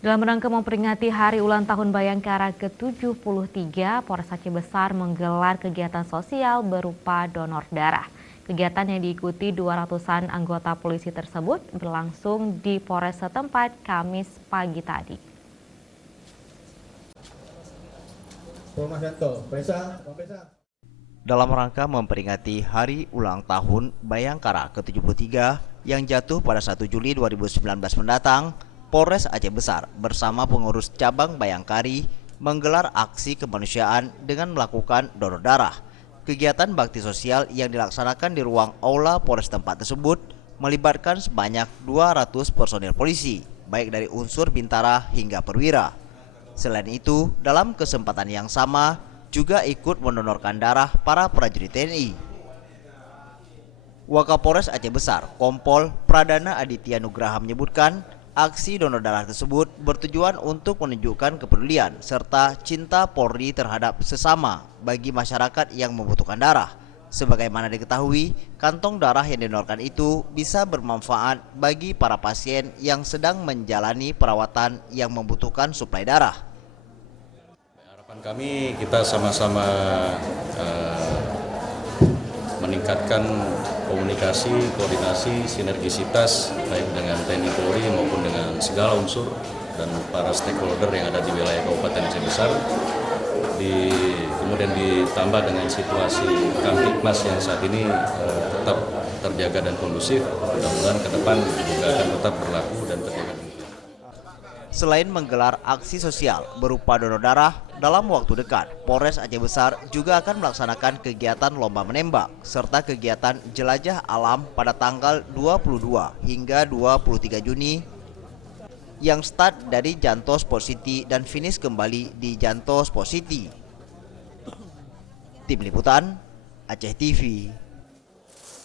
Dalam rangka memperingati Hari Ulang Tahun Bayangkara ke-73, Polres Aceh Besar menggelar kegiatan sosial berupa donor darah. Kegiatan yang diikuti 200-an anggota polisi tersebut berlangsung di Polres setempat Kamis pagi tadi. Dalam rangka memperingati Hari Ulang Tahun Bayangkara ke-73 yang jatuh pada 1 Juli 2019 mendatang, Polres Aceh Besar bersama pengurus cabang Bayangkari menggelar aksi kemanusiaan dengan melakukan donor darah. Kegiatan bakti sosial yang dilaksanakan di ruang aula Polres tempat tersebut melibatkan sebanyak 200 personil polisi, baik dari unsur bintara hingga perwira. Selain itu, dalam kesempatan yang sama juga ikut mendonorkan darah para prajurit TNI. Wakapolres Aceh Besar, Kompol Pradana Aditya Nugraha menyebutkan, aksi donor darah tersebut bertujuan untuk menunjukkan kepedulian serta cinta Polri terhadap sesama bagi masyarakat yang membutuhkan darah. Sebagaimana diketahui, kantong darah yang didonorkan itu bisa bermanfaat bagi para pasien yang sedang menjalani perawatan yang membutuhkan suplai darah. Harapan kami kita sama-sama meningkatkan komunikasi, koordinasi, sinergisitas baik dengan TNI Polri maupun dengan segala unsur dan para stakeholder yang ada di wilayah Kabupaten Aceh Besar. Kemudian ditambah dengan situasi Kamtibmas yang saat ini tetap terjaga dan kondusif. Mudah-mudahan ke depan juga akan tetap berlaku dan terjaga. Selain menggelar aksi sosial berupa donor darah, dalam waktu dekat, Polres Aceh Besar juga akan melaksanakan kegiatan lomba menembak serta kegiatan jelajah alam pada tanggal 22 hingga 23 Juni yang start dari Janto Sport City dan finish kembali di Janto Sport City. Tim Liputan, Aceh TV.